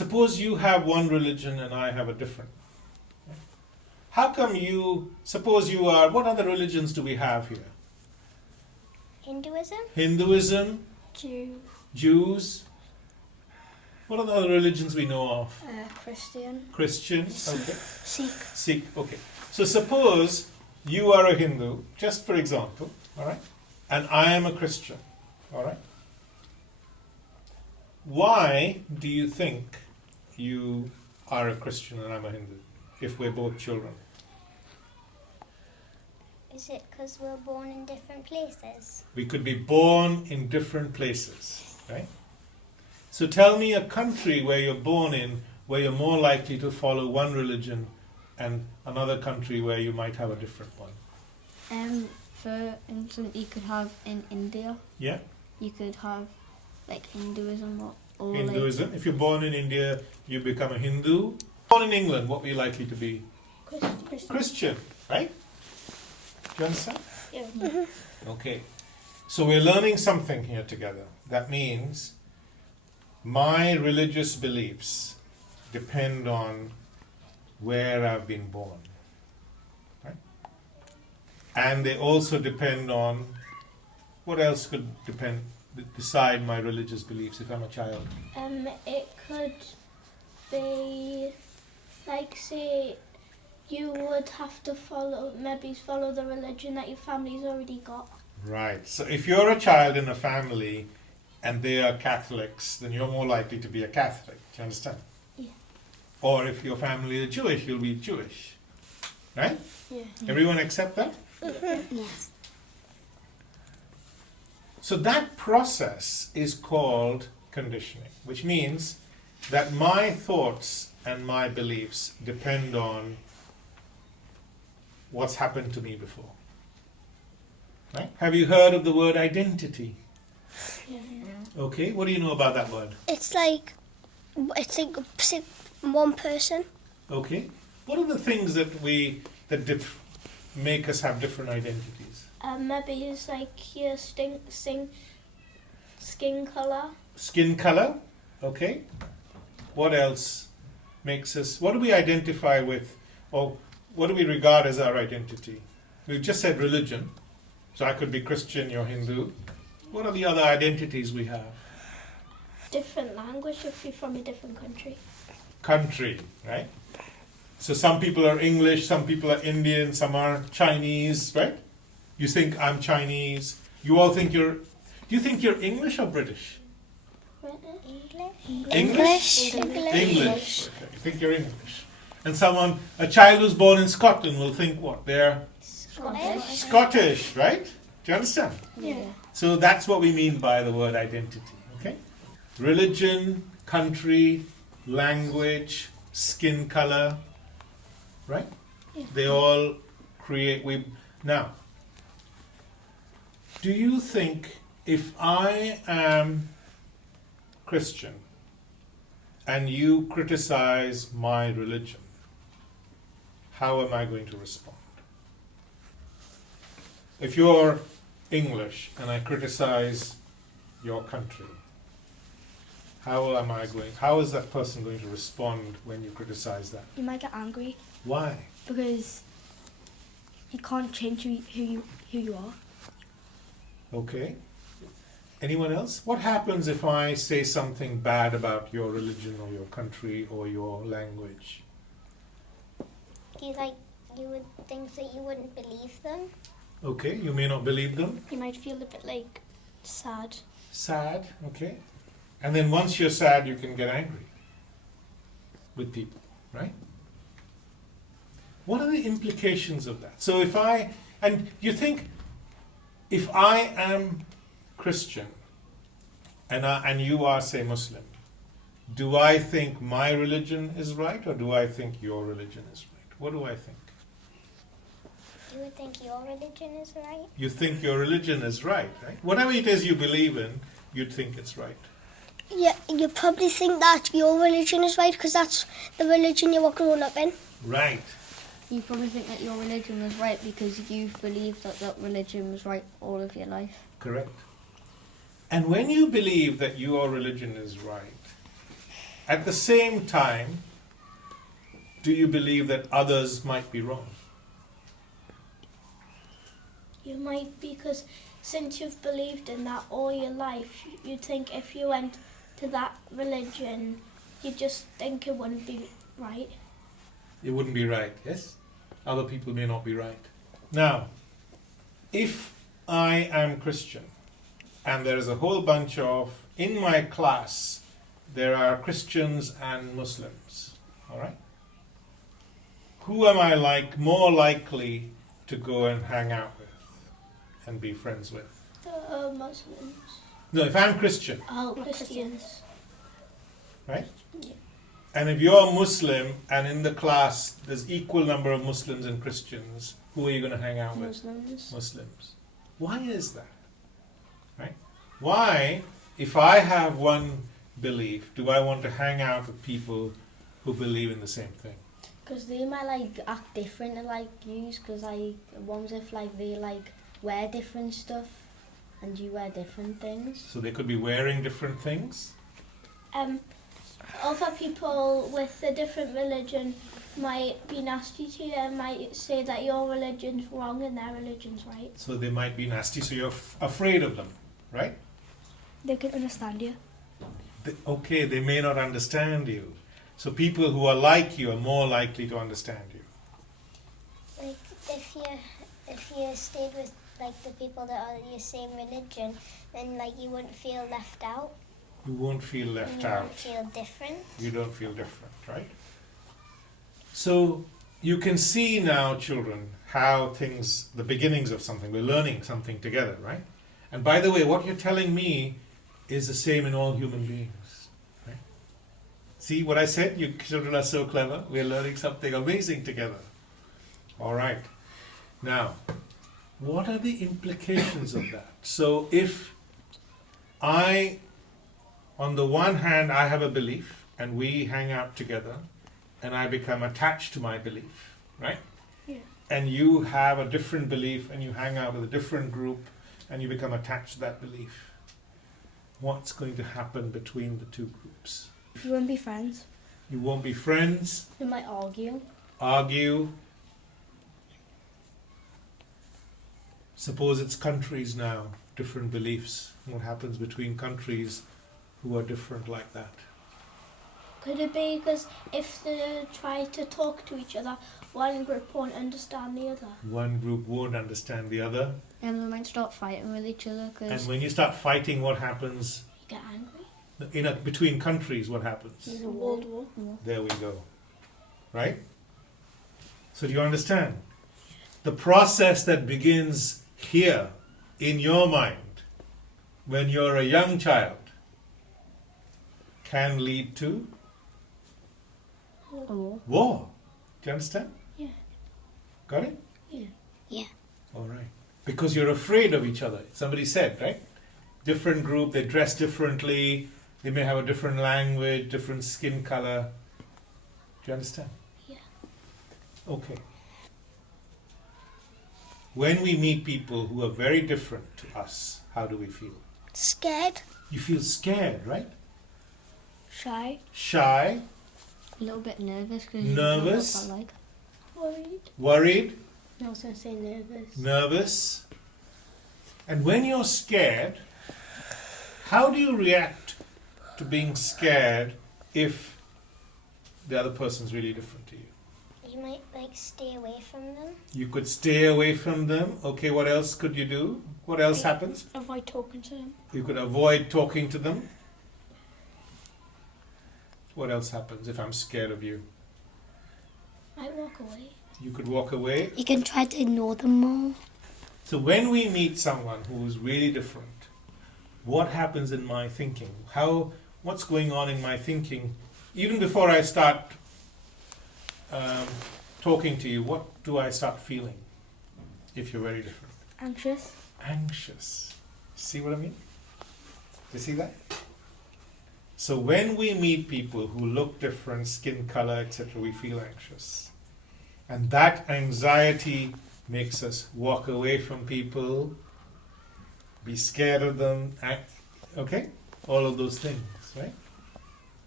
Suppose you have one religion and I have a different. How come suppose you are, what other religions do we have here? Hinduism, Jews. What are the other religions we know of? Christian, okay. Sikh, okay. So suppose you are a Hindu, just for example, all right, and I am a Christian, all right. Why do you think you are a Christian and I'm a Hindu, if we're both children? Is it because we're born in different places? We could be born in different places, right? So tell me a country where you're born in, where you're more likely to follow one religion, and another country where you might have a different one. For instance, you could have in India. Yeah. You could have like Hinduism or Hinduism. If you're born in India, you become a Hindu. Born in England, what were you likely to be? Christian, right? Do you understand? Yeah. Mm-hmm. Okay. So we're learning something here together. That means my religious beliefs depend on where I've been born. Right? And they also depend on what else could decide my religious beliefs if I'm a child. It could be like, say, you would have to follow the religion that your family's already got. Right. So if you're a child in a family and they are Catholics, then you're more likely to be a Catholic. Do you understand? Yeah. Or if your family is Jewish, you'll be Jewish. Right? Yeah. Everyone accept that? Yes. So that process is called conditioning, which means that my thoughts and my beliefs depend on what's happened to me before. Right? Have you heard of the word identity? Yeah. Okay, what do you know about that word? It's like one person. Okay. What are the things that make us have different identities? Maybe it's like your skin colour. Skin color? Okay. What else makes us, what do we identify with, or what do we regard as our identity? We've just said religion. So I could be Christian, you're Hindu. What are the other identities we have? Different language if you're from a different country. Country, right? So some people are English, some people are Indian, some are Chinese, right? You think I'm Chinese. You all think do you think you're English or British? English? English. Okay. You think you're English. And a child who's born in Scotland will think what? They're Scottish, right? Do you understand? Yeah. So that's what we mean by the word identity, okay? Religion, country, language, skin color, right? Yeah. They all create... Now, do you think if I am Christian and you criticize my religion, how am I going to respond? If you're English and I criticize your country, how is that person going to respond when you criticize that? You might get angry Why? because you can't change who you are. Okay. Anyone else? What happens if I say something bad about your religion or your country or your language? You would think that you wouldn't believe them. Okay, you may not believe them. You might feel a bit like sad. Sad, okay. And then once you're sad, you can get angry with people, right? What are the implications of that? So you think, if I am Christian and you are, say, Muslim, do I think my religion is right or do I think your religion is right? What do I think? You would think your religion is right. You think your religion is right? Whatever it is you believe in, you'd think it's right. Yeah, you probably think that your religion is right because that's the religion you were growing up in. Right. You probably think that your religion was right because you've believed that religion was right all of your life. Correct. And when you believe that your religion is right, At the same time, do you believe that others might be wrong? You might, because since you've believed in that all your life, you think if you went to that religion, you just think it wouldn't be right. It wouldn't be right, yes? Other people may not be right. Now, if I am Christian, and there is a whole bunch of, in my class, there are Christians and Muslims, all right? Who am I more likely to go and hang out with and be friends with? The Muslims. No, if I'm Christian, Oh, Christians. right? Yeah. And if you're Muslim and in the class there's equal number of Muslims and Christians, who are you going to hang out with? Muslims. Muslims. Why is that? Right? Why, if I have one belief, do I want to hang out with people who believe in the same thing? Because they might like act different to like you. Because like ones if like they like wear different stuff, and you wear different things. So they could be wearing different things. Other people with a different religion might be nasty to you and might say that your religion's wrong and their religion's right. So they might be nasty, so you're afraid of them, right? They can understand you. Okay, they may not understand you. So people who are like you are more likely to understand you. Like if you stayed with like the people that are your same religion, then like you wouldn't feel left out. You won't feel left You out. won't feel different. You don't feel different, right? So you can see now, children, how things, the beginnings of something, we're learning something together, right? And by the way, what you're telling me is the same in all human beings, right? See what I said? You children are so clever. We're learning something amazing together. All right. Now, what are the implications of that? So if on the one hand, I have a belief and we hang out together and I become attached to my belief, right? Yeah. And you have a different belief and you hang out with a different group and you become attached to that belief. What's going to happen between the two groups? You won't be friends. You won't be friends, They might argue. argue. Suppose it's countries now, different beliefs. What happens between countries who are different like that? Could it be because if they try to talk to each other, one group won't understand the other? One group won't understand the other. And they might start fighting with each other. And Because when you start fighting, what happens? You get angry? Between countries, what happens? there's a World war. War. There we go. Right? So do you understand? The process that begins here in your mind when you're a young child can lead to A war. war. Do you understand? Yeah. Got it? Yeah. Yeah. All right. Because you're afraid of each other. Somebody said, right? Different group, they dress differently, they may have a different language, different skin color. Do you understand? Yeah. Okay. When we meet people who are very different to us, how do we feel? Scared. You feel scared, right? Shy. Shy, A little bit nervous. Cause Nervous? You don't know what Worried? worried, I was going to say nervous. nervous. And when you're scared, how do you react to being scared if the other person's really different to you? You might like stay away from them. You could stay away from them. Okay, what else could you do? What else happens? Avoid talking to them. You could avoid talking to them. What else happens if I'm scared of you? I walk away. You could walk away. You can try to ignore them more. So when we meet someone who is really different, what happens in my thinking? What's going on in my thinking? Even before I start talking to you, what do I start feeling if you're very different? Anxious. Anxious. See what I mean? Do you see that? So when we meet people who look different, skin color, etc., we feel anxious. And that anxiety makes us walk away from people, be scared of them, okay? All of those things, right?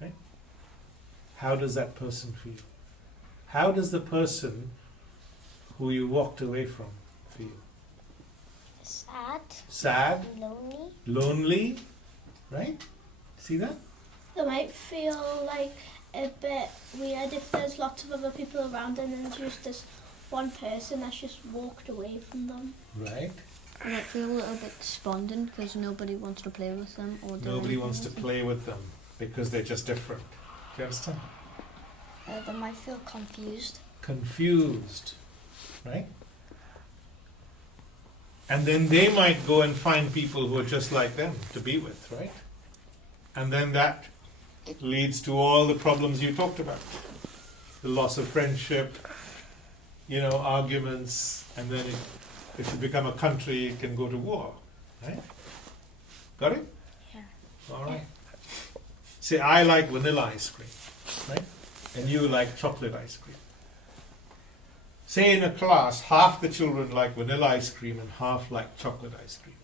Right? how does that person feel? How does the person who you walked away from feel? Sad, Sad, lonely. lonely, right? See that? They might feel like a bit weird if there's lots of other people around and then there's just this one person that's just walked away from them. Right? I might feel a little bit despondent because nobody wants to play with them or do Nobody anything wants to with them. play with them because they're just different. Do you understand? They might feel confused. Confused, right? And then they might go and find people who are just like them to be with, right? And then that leads to all the problems you talked about. The loss of friendship, arguments, and then if you become a country, it can go to war, right? Got it? Yeah. All right. Say, I like vanilla ice cream, right? And you like chocolate ice cream. Say in a class, half the children like vanilla ice cream and half like chocolate ice cream.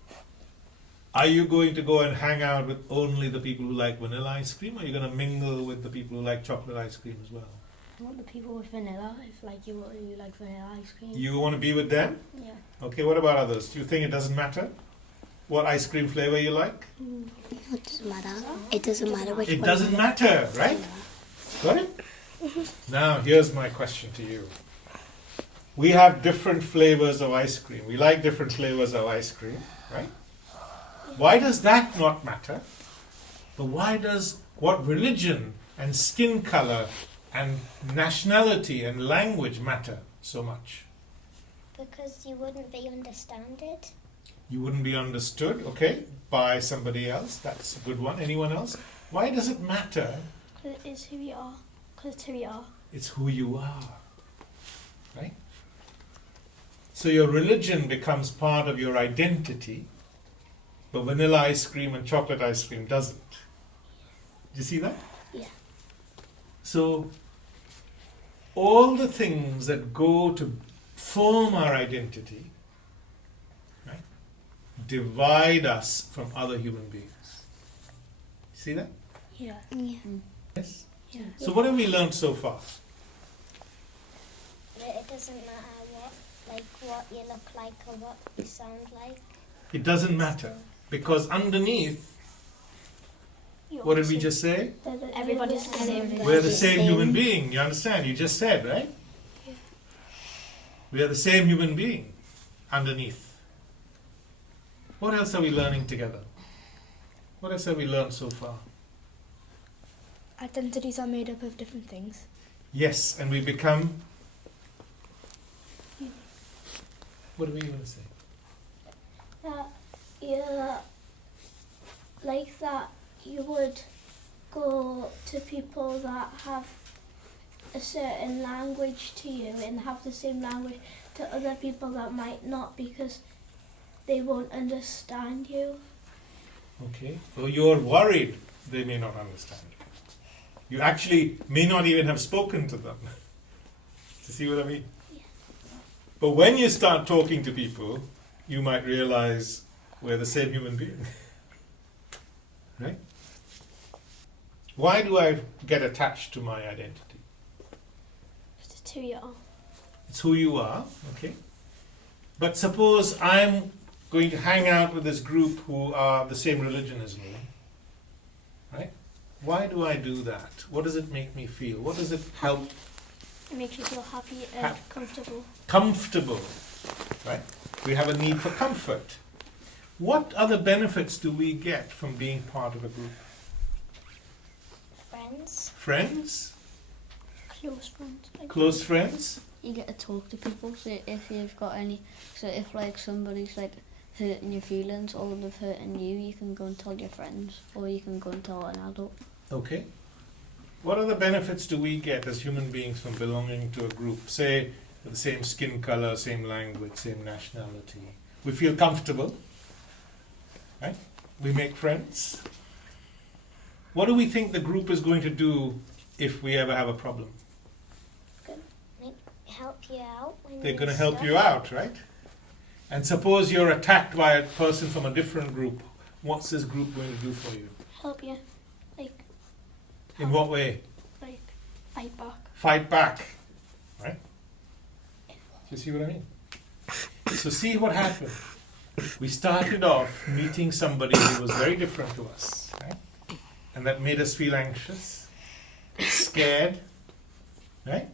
Are you going to go and hang out with only the people who like vanilla ice cream, or are you going to mingle with the people who like chocolate ice cream as well? I want the people with vanilla, if like you like vanilla ice cream. You want to be with them? Yeah. Okay, what about others? Do you think it doesn't matter what ice cream flavor you like? It doesn't matter. It doesn't matter which It one. doesn't matter, right? Got it? Now, here's my question to you. We have different flavors of ice cream. We like different flavors of ice cream, right? Why does that not matter? But why does what religion and skin color and nationality and language matter so much? Because you wouldn't be understood. You wouldn't be understood, okay, by somebody else. That's a good one. Anyone else? Why does it matter? Because it is who we are. Because it's who we are. It's who you are, right? So your religion becomes part of your identity, but vanilla ice cream and chocolate ice cream doesn't. Do you see that? Yeah. So all the things that go to form our identity, right, divide us from other human beings. See that? Yeah. Yeah. Yes. Yeah. So what have we learned so far? That it doesn't matter what you look like or what you sound like. It doesn't matter, because underneath, what did we just say? Everybody's the same. We're the same human being. You understand? You just said, right? Yeah. We are the same human being underneath. What else are we learning together? What else have we learned so far? Identities are made up of different things. Yes, and we become... What are we going to say? That you would go to people that have a certain language to you and have the same language to other people that might not, because they won't understand you. Okay. So you're worried they may not understand you. You actually may not even have spoken to them. Do you see what I mean? Yeah. But when you start talking to people, you might realize we're the same human being. Right? Why do I get attached to my identity? It's who you are. It's who you are, okay? But suppose I'm going to hang out with this group who are the same religion as me, right? Why do I do that? What does it make me feel? What does it help? It makes you feel happy and comfortable. Comfortable, right? We have a need for comfort. What other benefits do we get from being part of a group? Friends. Friends? Close friends. Close friends? You get to talk to people, so if you've got any, so if like somebody's like hurting your feelings or they've hurting you, you can go and tell your friends, or you can go and tell an adult. Okay. What other benefits do we get as human beings from belonging to a group? Say, with the same skin color, same language, same nationality. We feel comfortable, right? We make friends. What do we think the group is going to do if we ever have a problem? Help you out. When They're you're going to help stuck. you out, right? And suppose you're attacked by a person from a different group. What's this group going to do for you? Help you. Like, In what way? like Fight back. Fight back. Right? Do you see what I mean? So see what happened. We started off meeting somebody who was very different to us. Right? And that made us feel anxious, scared. Right?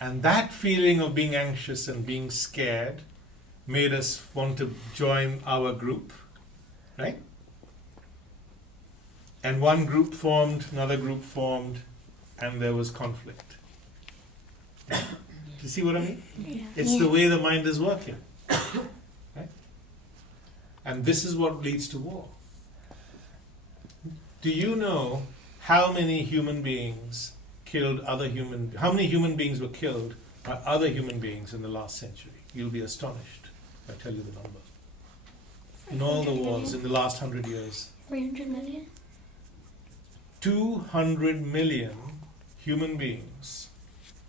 And that feeling of being anxious and being scared made us want to join our group. Right? And one group formed, another group formed, and there was conflict. Do you see what I mean? Yeah. It's the way the mind is working. Right? And this is what leads to war. Do you know how many human beings killed how many human beings were killed by other human beings in the last century? You'll be astonished if I tell you the number. In all the wars in the last 100 years. 300 million? 200 million human beings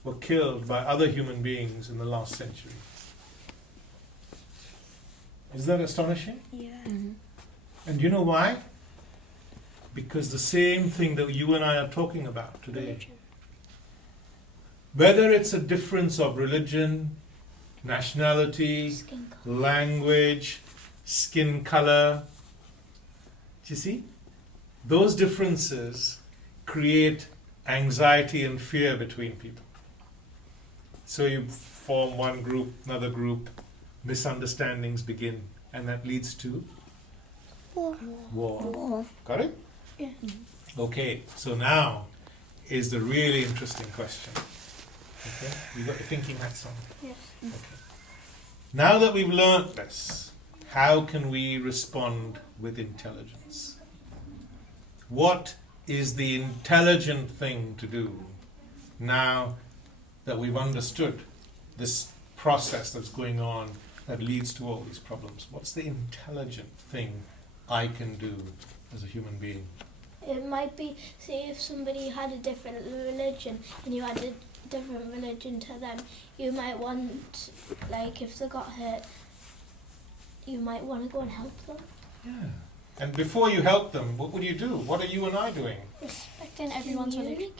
were killed by other human beings in the last century. Is that astonishing? Yeah. And you know why? Because the same thing that you and I are talking about today, whether it's a difference of religion, nationality, Skin color. language, skin color, do you see? Those differences create anxiety and fear between people. So you form one group, another group, misunderstandings begin, and that leads to war. Got it? Yeah. Okay, so now is the really interesting question. Okay, you got your thinking hats on. Yes. Okay. Now that we've learnt this, how can we respond with intelligence? What is the intelligent thing to do now that we've understood this process that's going on that leads to all these problems? What's the intelligent thing I can do as a human being? It might be, say if somebody had a different religion and you had a different religion to them, you might want, like if they got hurt, you might want to go and help them. Yeah. And before you help them, what would you do? What are you and I doing? Respecting everyone's religion.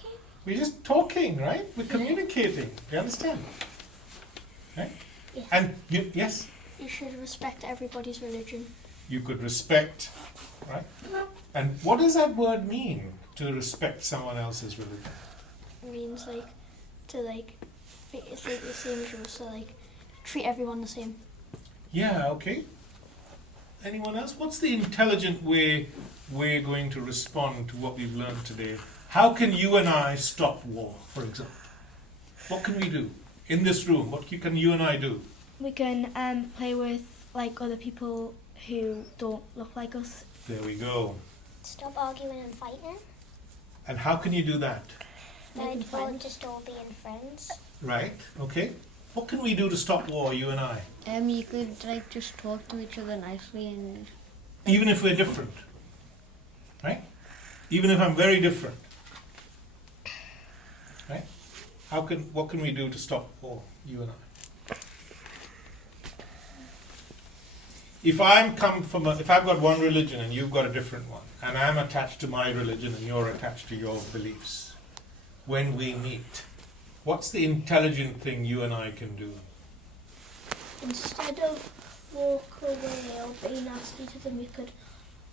We're just talking, right? We're communicating. Do you understand? Right? Yeah. And yes, You should respect everybody's religion. you could respect, right? And what does that word mean, to respect someone else's religion? It means it's like the same as yours, so like treat everyone the same. Yeah, okay. Anyone else? What's the intelligent way we're going to respond to what we've learned today? How can you and I stop war, for example? What can we do? In this room, what can you and I do? We can play with like other people who don't look like us. There we go. Stop arguing and fighting. And how can you do that? Like, or just all being friends. Right, okay. What can we do to stop war, you and I? You could like just talk to each other nicely and Even if we're different. Right? Even if I'm very different. Right? What can we do to stop war, you and I? If I've got one religion and you've got a different one, and I'm attached to my religion and you're attached to your beliefs, when we meet, what's the intelligent thing you and I can do? Instead of walk away or be nasty to them, you could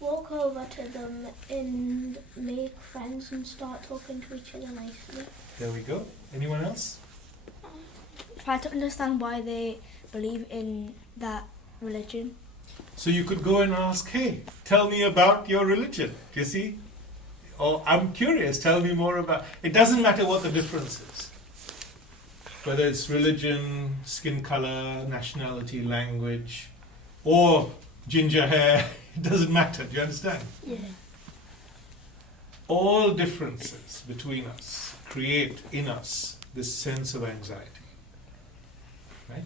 walk over to them and make friends and start talking to each other nicely. There we go. Anyone else? Try to understand why they believe in that religion. So you could go and ask, hey, tell me about your religion. Do you see? Or I'm curious, tell me more about... It doesn't matter what the difference is. Whether it's religion, skin color, nationality, language, or ginger hair, it doesn't matter. Do you understand? Yeah. All differences between us create in us this sense of anxiety. Right?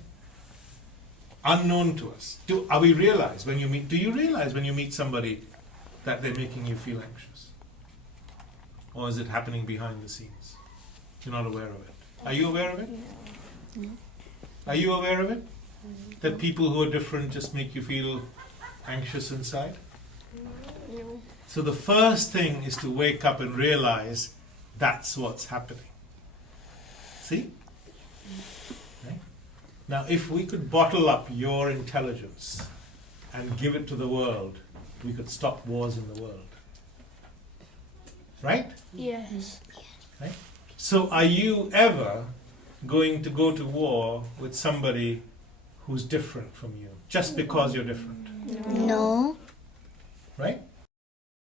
Unknown to us. Do you realize when you meet somebody that they're making you feel anxious? Or is it happening behind the scenes? You're not aware of it. Are you aware of it? No. Are you aware of it? That people who are different just make you feel anxious inside? No. So the first thing is to wake up and realize That's what's happening. See? Right? Now, if we could bottle up your intelligence and give it to the world, we could stop wars in the world. Right? Yes. Right? So are you ever going to go to war with somebody who's different from you, just because you're different? No. Right?